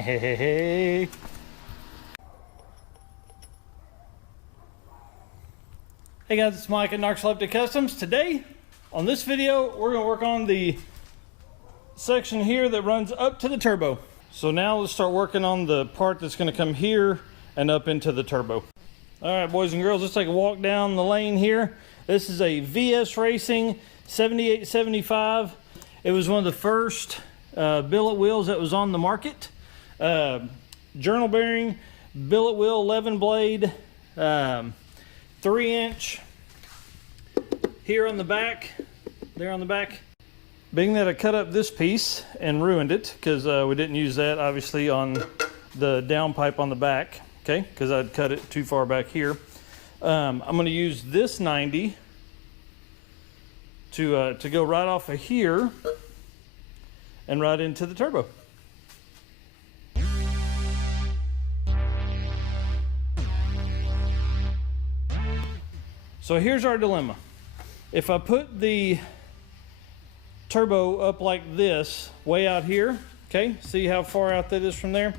Hey. Hey guys, it's Mike at Narcoleptic Customs. Today, on this video, we're going to work on the section here that runs up to the turbo. So now let's start working on the part that's going to come here and up into the turbo. All right, boys and girls, let's take a walk down the lane here. This is a VS Racing 7875. It was one of the first billet wheels that was on the market. Journal bearing, billet wheel, 11 blade, 3-inch here on the back, there on the back. Being that I cut up this piece and ruined it because we didn't use that obviously on the downpipe on the back, okay, because I'd cut it too far back here. I'm going to use this 90 to go right off of here and right into the turbo. So here's our dilemma. If I put the turbo up like this, way out here, okay, see how far out that is from there?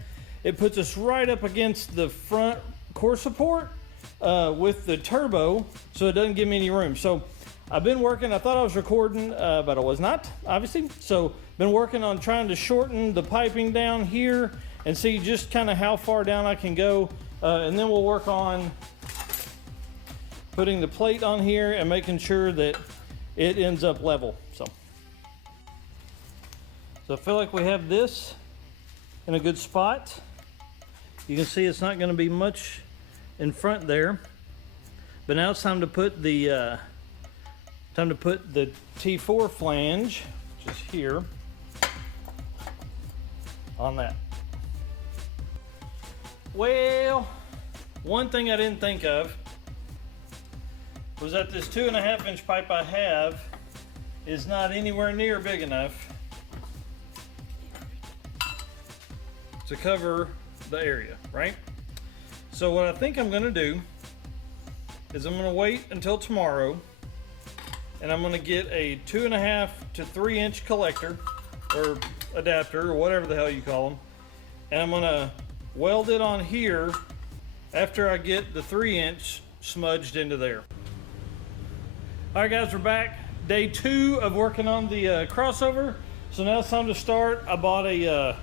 It puts us right up against the front core support with the turbo, so it doesn't give me any room. So I've been working, I thought I was recording, but I was not, obviously. So been working on trying to shorten the piping down here and see just kind of how far down I can go. And then we'll work on putting the plate on here and making sure that it ends up level. So I feel like we have this in a good spot. You can see it's not going to be much in front there, but now it's time to put the T4 flange, which is here, on that. Well, one thing I didn't think of was that this 2.5-inch pipe I have is not anywhere near big enough to cover the area, right? So what I think I'm gonna do is I'm gonna wait until tomorrow and I'm gonna get a 2.5 to 3-inch collector or adapter or whatever the hell you call them, and I'm gonna weld it on here after I get the 3-inch smudged into there. All right guys, we're back. Day 2 of working on the crossover. So now it's time to start. I bought a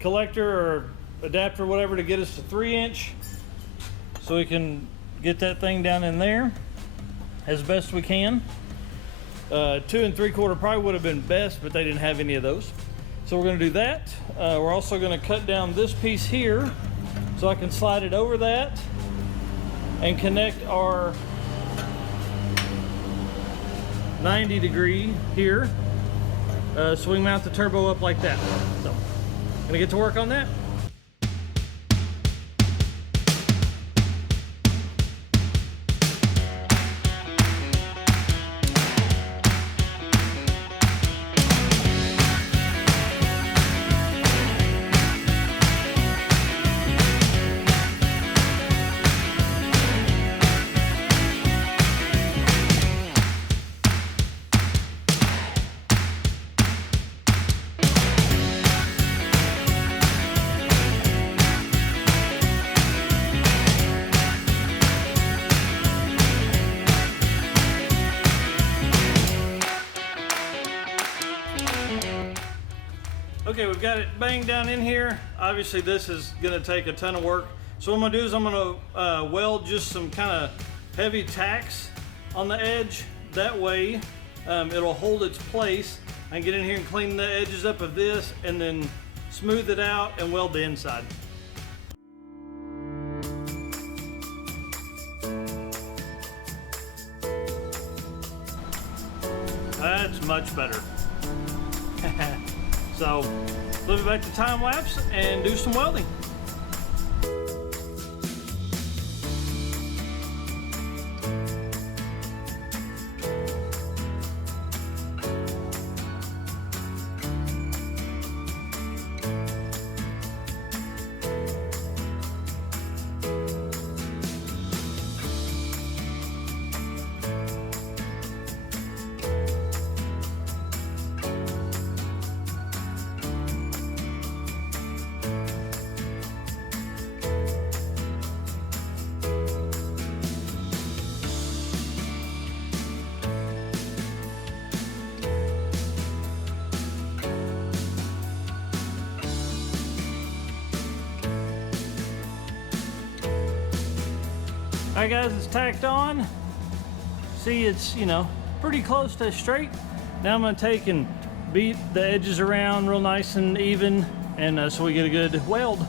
collector or adapter, whatever, to get us to 3-inch so we can get that thing down in there as best we can. 2 3/4 probably would have been best, but they didn't have any of those. So we're gonna do that. We're also gonna cut down this piece here so I can slide it over that and connect our 90 degree here, so we can mount the turbo up like that. So I'm gonna get to work on that. Okay, we've got it banged down in here. Obviously this is gonna take a ton of work. So what I'm gonna do is I'm gonna weld just some kind of heavy tacks on the edge. That way it'll hold its place. I can get in here and clean the edges up of this and then smooth it out and weld the inside. That's much better. So, flip it back to time lapse and do some welding. right, guys, it's tacked on. See, it's, you know, pretty close to straight. Now I'm gonna take and beat the edges around real nice and even, and so we get a good weld.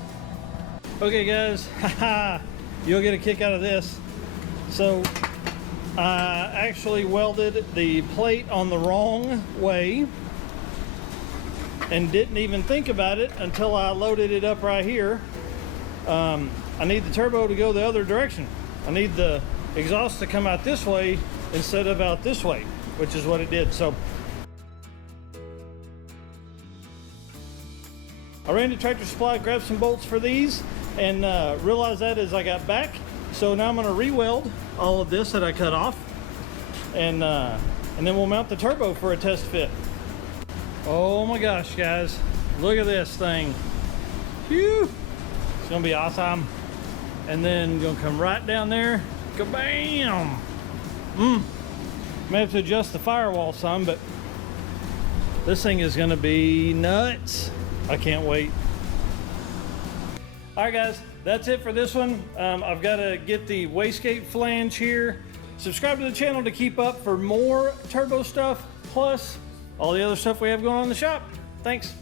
Okay, guys, haha, you'll get a kick out of this. So I actually welded the plate on the wrong way and didn't even think about it until I loaded it up right here. I need the turbo to go the other direction. I need the exhaust to come out this way instead of out this way, which is what it did. So I ran to Tractor Supply, grabbed some bolts for these, and realized that as I got back. So now I'm gonna re-weld all of this that I cut off, and then we'll mount the turbo for a test fit. Oh my gosh, guys, look at this thing. Phew, it's gonna be awesome. And then gonna come right down there, kabam. May have to adjust the firewall some, but this thing is gonna be nuts. I can't wait. All right, guys, that's it for this one. I've got to get the wastegate flange here. Subscribe to the channel to keep up for more turbo stuff, plus all the other stuff we have going on in the shop. Thanks.